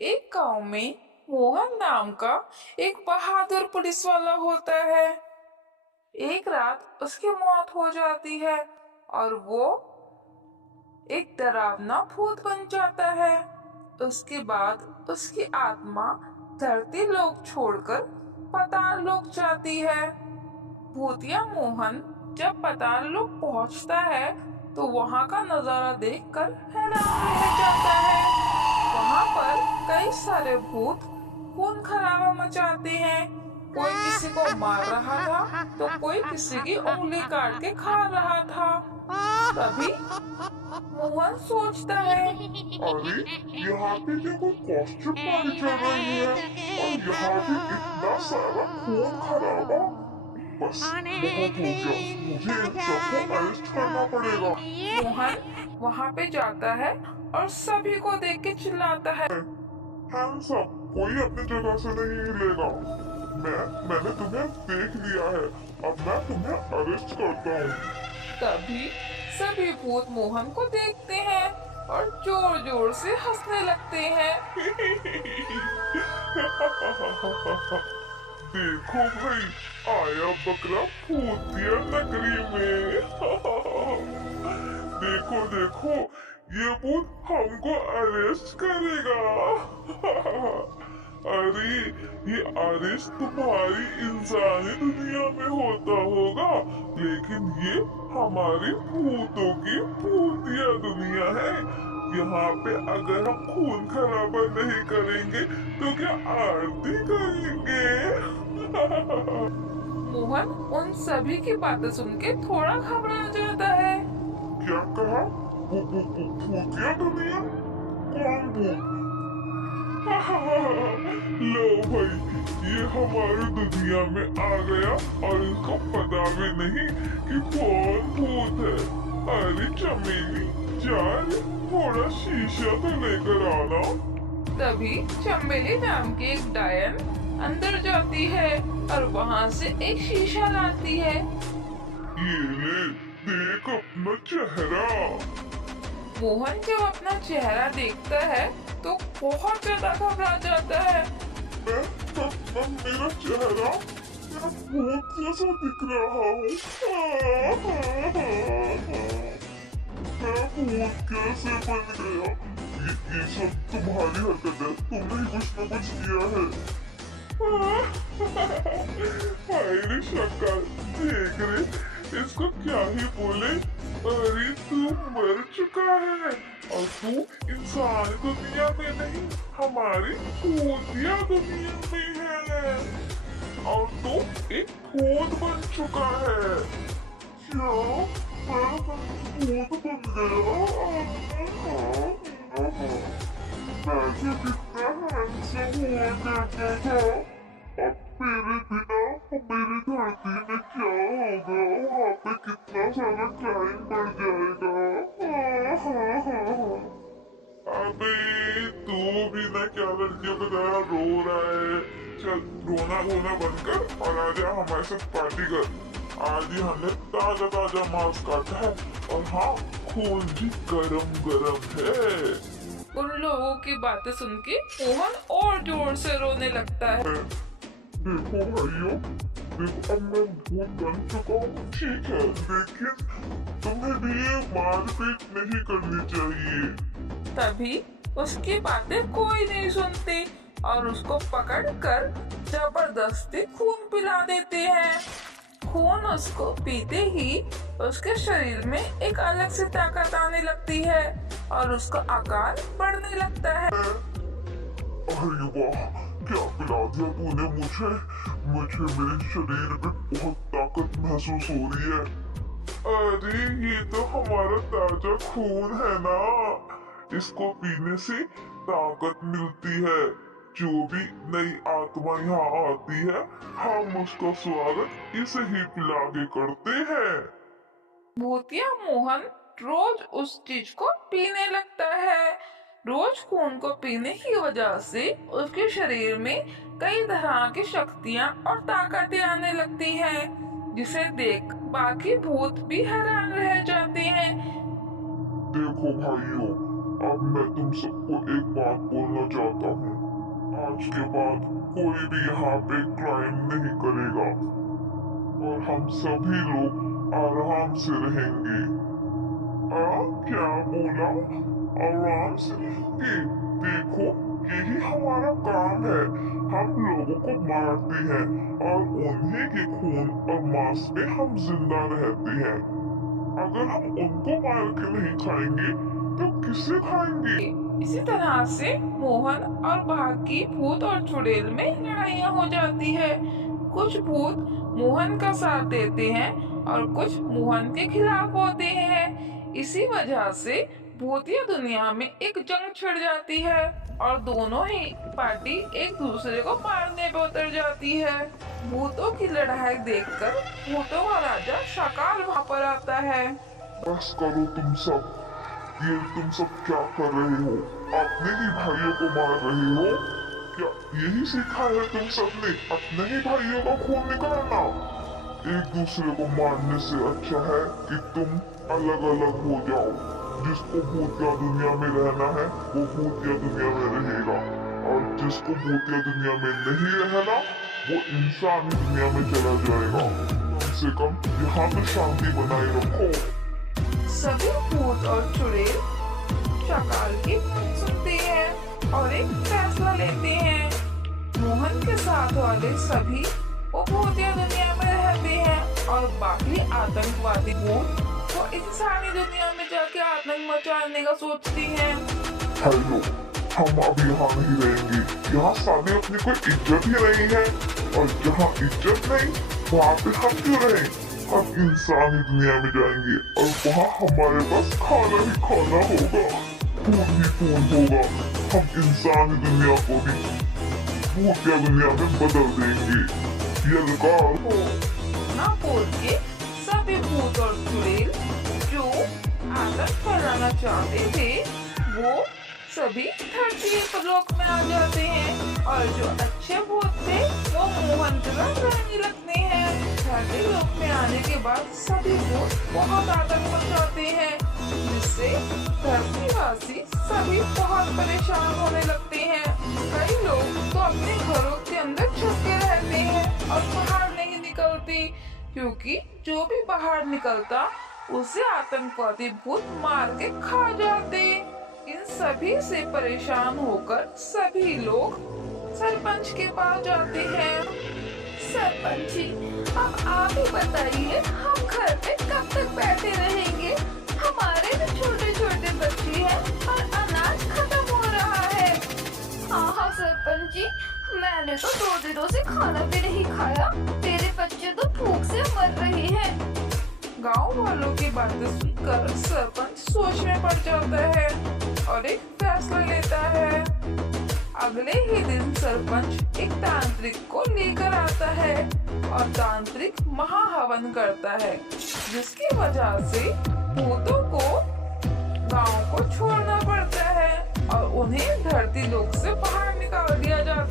एक गांव में मोहन नाम का एक बहादुर पुलिस वाला होता है। एक रात उसकी मौत हो जाती है और वो एक डरावना भूत बन जाता है। उसके बाद उसकी आत्मा धरती लोक छोड़कर पाताल लोक जाती है। भूतिया मोहन जब पाताल लोक पहुंचता है तो वहां का नजारा देखकर हैरान रह जाता है। वहां पर कई सारे भूत खून खराबा मचाते हैं। कोई किसी को मार रहा था तो कोई किसी की उंगली काट के खा रहा था। तभी मोहन सोचता है, अरे यहाँ पे क्या कोई कॉस्ट्यूम पार्टी चल रही है और यहाँ पे इतना सारा खून खराबा। बस बहुत हो गया, मुझे इन सबको अरेस्ट करना पड़ेगा। मोहन वहां पे जाता है और सभी को देख के चिल्लाता है, हैंड्स अप, कोई अपनी जगह से नहीं हिलेगा। मैंने तुम्हें देख लिया है, अब मैं तुम्हें अरेस्ट करता हूँ। तभी सभी भूत मोहन को देखते हैं और जोर जोर से हंसने लगते हैं। देखो भाई, आया बकरा भूतिया नगरी में। देखो देखो, ये भूत हमको अरेस्ट करेगा। अरे ये अरेस्ट तुम्हारी इंसानी दुनिया में होता होगा, लेकिन ये हमारी भूतों की भूतिया दुनिया है। यहाँ पे अगर हम खून खराबा नहीं करेंगे तो क्या आरती करेंगे? मोहन उन सभी की बातें सुन के थोड़ा घबरा जाता है। क्या कहा? भूतिया दुनिया? कौन भूत? लो भाई, ये हमारी दुनिया में आ गया और इनको पता भी नहीं कि कौन भूत है। अरे चमेली, चल थोड़ा शीशा तो लेकर आना। तभी चमेली नाम की एक डायन अंदर जाती है और वहाँ से एक शीशा लाती है। ये ले, देख अपना चेहरा। मोहन जब अपना चेहरा देखता है तो बहुत ज्यादा घबरा जाता है। मेरा चेहरा, मैं भूत जैसा दिख रहा हूँ। मैं भूत कैसे बन गया? ये सब तुम्हारी हरकत है, तुमने ही कुछ न कुछ किया है। हाय रे शक्कर, देख रे, इसको क्या ही बोले। अरे तू मर चुका है और तू इंसान दुनिया में नहीं, हमारी भूतिया दुनिया में है और तू एक भूत बन चुका है। क्या मैं भूत बन गया? वैसे कितना हैंडसम हुआ करता था, अब मेरे बिना मेरी धरती में क्या होगा? वहाँ पे कितना सारा क्राइम बढ़ जाएगा। अबे तू भी ना क्या लड़कियों की तरह रो रहा है? चल रोना धोना बंद कर और आजा हमारे साथ पार्टी कर। आज ही हमने ताजा ताजा मांस काटा है और हाँ, खून भी गरम गरम है। उन लोगों की बातें सुन के मोहन और जोर से रोने लगता है। देखो भाइयों, देखो अब मैं भूत बन चुका हूँ, ठीक है, लेकिन तुम्हें भी ये मारपीट नहीं करनी चाहिए। तभी उसकी बातें कोई नहीं सुनती और उसको पकड़कर जबरदस्ती खून पिला देते हैं। खून उसको पीते ही उसके शरीर में एक अलग से ताकत आने लगती है और उसका आकार बढ़ने लगता है। अरे वाह, क्या पिला दिया तूने मुझे। मुझे मेरे शरीर में बहुत ताकत महसूस हो रही है। अरे ये तो हमारा ताजा खून है ना, इसको पीने से ताकत मिलती है। जो भी नई आत्मा यहाँ आती है, हम उसका स्वागत इसे ही पिला के करते हैं। भूतिया मोहन रोज उस चीज को पीने लगता है। रोज खून को पीने की वजह से उसके शरीर में कई तरह की शक्तियाँ और ताकतें आने लगती हैं, जिसे देख बाकी भूत भी हैरान रह जाते हैं। देखो भाइयों, अब मैं तुम सबको एक बात बोलना चाहता हूँ। आज के बाद कोई भी यहाँ पे क्राइम नहीं करेगा और हम सभी लोग आराम से रहेंगे। क्या बोला? आराम से रहेंगे? देखो, यही हमारा काम है। हम लोगों को मारते हैं और उन्हीं के खून और मांस पे हम जिंदा रहते हैं। अगर हम उनको मार के नहीं खाएंगे तो किसे खाएंगे? इसी तरह से मोहन और बाकी भूत और चुड़ैल में लड़ाइयाँ हो जाती है। कुछ भूत मोहन का साथ देते हैं और कुछ मोहन के खिलाफ होते हैं। इसी वजह से भूतिया दुनिया में एक जंग छिड़ जाती है और दोनों ही पार्टी एक दूसरे को मारने पे उतर जाती है। भूतों की लड़ाई देखकर भूतों का राजा शकाल वहाँ पर आता है। बस करो तुम सब। ये तुम सब क्या कर रहे हो? अपने ही भाइयों को मार रहे हो क्या? यही सीखा है तुम सबने, अपने ही भाइयों का खून निकालना? एक दूसरे को मारने से अच्छा है कि तुम अलग अलग हो जाओ। जिसको भूतिया दुनिया में रहना है वो भूतिया दुनिया में रहेगा और जिसको भूतिया दुनिया में नहीं रहना वो इंसानी दुनिया में चला जाएगा। कम से कम यहाँ पे शांति बनाए रखो। सभी भूत और चुड़ैल शकाल की बात सुनते हैं और एक फैसला लेते हैं। मोहन के साथ वाले सभी वो भूतिया दुनिया में रहते हैं और बाकी आतंकवादी भूत वो इंसानी दुनिया में जाके आतंक मचाने का सोचती हैं। हेलो, हम अब यहाँ नहीं रहेंगे। यहाँ साले अपनी कोई इज्जत ही नहीं है और जहाँ इज्जत नहीं वहाँ पे हम क्यों रहें? हम इंसानी दुनिया में जाएंगे और वहाँ हमारे पास खाना ही खाना होगा, खून ही खून होगा। हम इंसानी दुनिया को भी भूतिया दुनिया में बदल देंगे। यलकार हो। ना बोल के सभी भूत और चुड़ैल जो आतंक फैलाना चाहते थे वो सभी धरती पर लोक में आ जाते हैं और जो अच्छे भूत थे वो मोहन के साथ रहने लगते हैं। धरती लोक में आने के बाद सभी भूत बहुत आतंक मचाते हैं जिससे धरतीवासी सभी बहुत परेशान होने लगते हैं। कई लोग तो अपने घरों के अंदर छुप के रहते हैं और बाहर नहीं निकलते क्योंकि जो भी बाहर निकलता उसे आतंकवादी भूत मार के खा जाते। इन सभी से परेशान होकर सभी लोग सरपंच के पास जाते हैं। सरपंच जी, अब आप ही बताइए, हम घर पे कब तक बैठे रहेंगे? हमारे भी छोटे छोटे बच्चे हैं और अनाज खत्म हो रहा है। हाँ सरपंच जी, मैंने तो 2 दिनों से खाना भी नहीं खाया। मेरे बच्चे तो भूख से मर रहे हैं। गांव वालों की बातें सुनकर सरपंच सोच में पड़ जाता है और एक फैसला लेता है। अगले ही दिन सरपंच एक तांत्रिक को लेकर आता है और तांत्रिक महाहवन करता है जिसकी वजह से भूतों को गांव को छोड़ना पड़ता है और उन्हें धरती लोक से बाहर निकाल दिया जाता है।